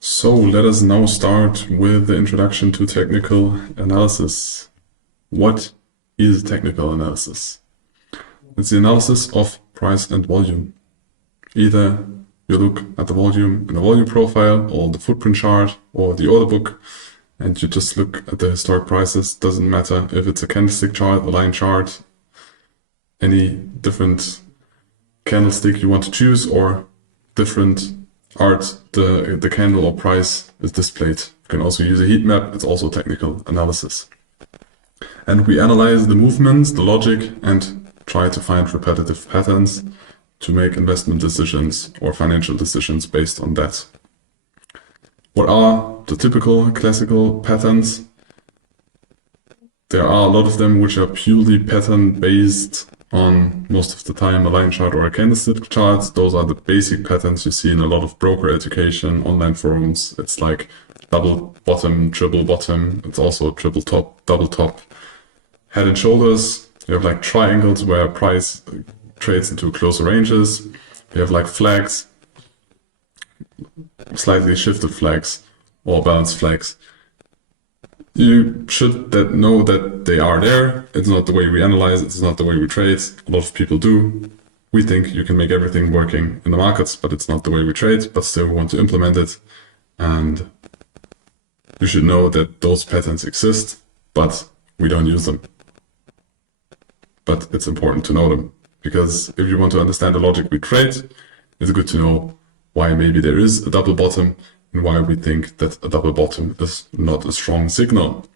So let us now start with the introduction to technical analysis. What is technical analysis? It's the analysis of price and volume. Either you look at the volume in a volume profile or the footprint chart or the order book, and you just look at the historic prices. Doesn't matter if it's a candlestick chart, a line chart, any different candlestick you want to choose, or different art the candle or price is displayed. You can also use a heat map. It's also technical analysis. And we analyze the movements, the logic, and try to find repetitive patterns to make investment decisions or financial decisions based on that. What are the typical classical patterns? There are a lot of them which are purely pattern based on, most of the time, a line chart or a candlestick chart. Those are the basic patterns you see in a lot of broker education, online forums. It's like double bottom, triple bottom. It's also triple top, double top. Head and shoulders. You have like triangles where price trades into closer ranges. You have like flags, slightly shifted flags or balanced flags. You should know that they are there. It's not the way we analyze, it's not the way we trade. A lot of people do. We think you can make everything working in the markets, but it's not the way we trade, but still we want to implement it. And you should know that those patterns exist, but we don't use them. But it's important to know them, because if you want to understand the logic we trade, it's good to know why maybe there is a double bottom and why we think that a double bottom is not a strong signal.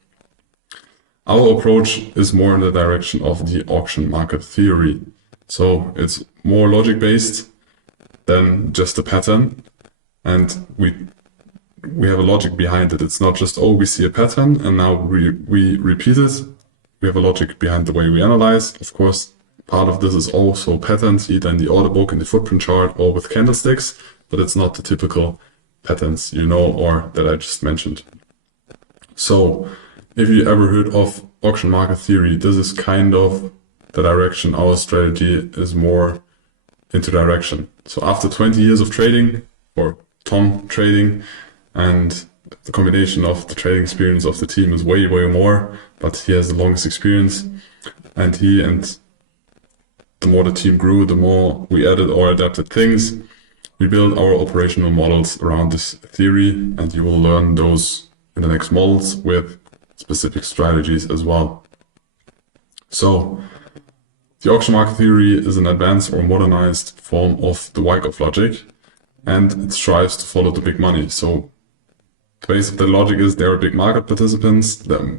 Our approach is more in the direction of the auction market theory. So it's more logic based than just a pattern, and we have a logic behind it. It's not just, oh, we see a pattern and now we repeat it. We have a logic behind the way we analyze. Of course, part of this is also patterns, either in the order book, in the footprint chart, or with candlesticks, but it's not the typical patterns you know or that I just mentioned. So if you ever heard of auction market theory, this is kind of the direction our strategy is more into direction. So after 20 years of trading, or Tom trading, and the combination of the trading experience of the team is way more, but he has the longest experience, and the more the team grew, the more we added or adapted things. We build our operational models around this theory, and you will learn those in the next models with specific strategies as well. So the auction market theory is an advanced or modernized form of the Wyckoff logic, and it strives to follow the big money. So the base of the logic is there are big market participants that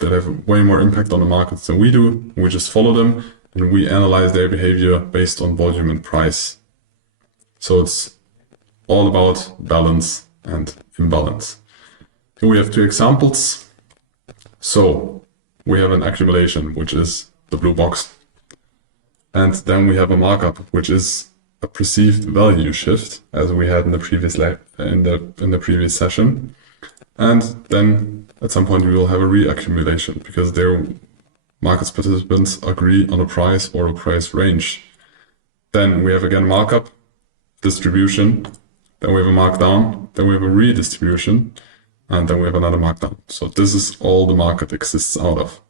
have way more impact on the markets than we do. We just follow them and we analyze their behavior based on volume and price. So it's all about balance and imbalance. Here we have two examples. So we have an accumulation, which is the blue box. And then we have a markup, which is a perceived value shift, as we had in the previous in the previous session. And then at some point we will have a reaccumulation, because their market participants agree on a price or a price range. Then we have again markup, distribution, then we have a markdown, then we have a redistribution, and then we have another markdown. So this is all the market exists out of.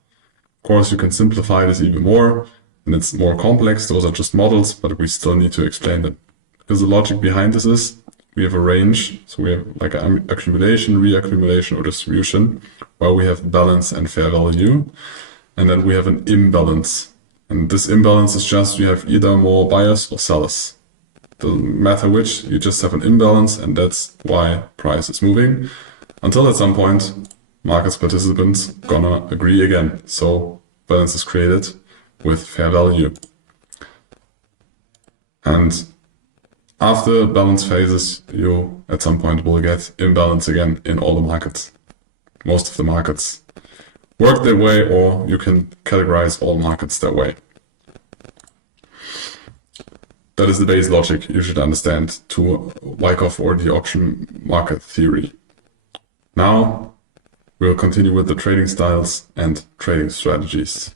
Of course, you can simplify this even more, and it's more complex. Those are just models, but we still need to explain them. Because the logic behind this is, we have a range, so we have like an accumulation, reaccumulation, or distribution, where we have balance and fair value, and then we have an imbalance. And this imbalance is just, you have either more buyers or sellers. Doesn't matter which, you just have an imbalance, and that's why price is moving. Until at some point, market participants gonna agree again. So balance is created with fair value. And after balance phases, you at some point will get imbalance again in all the markets. Most of the markets work that way, or you can categorize all markets that way. That is the base logic you should understand to Wyckoff or the auction market theory. Now we'll continue with the trading styles and trading strategies.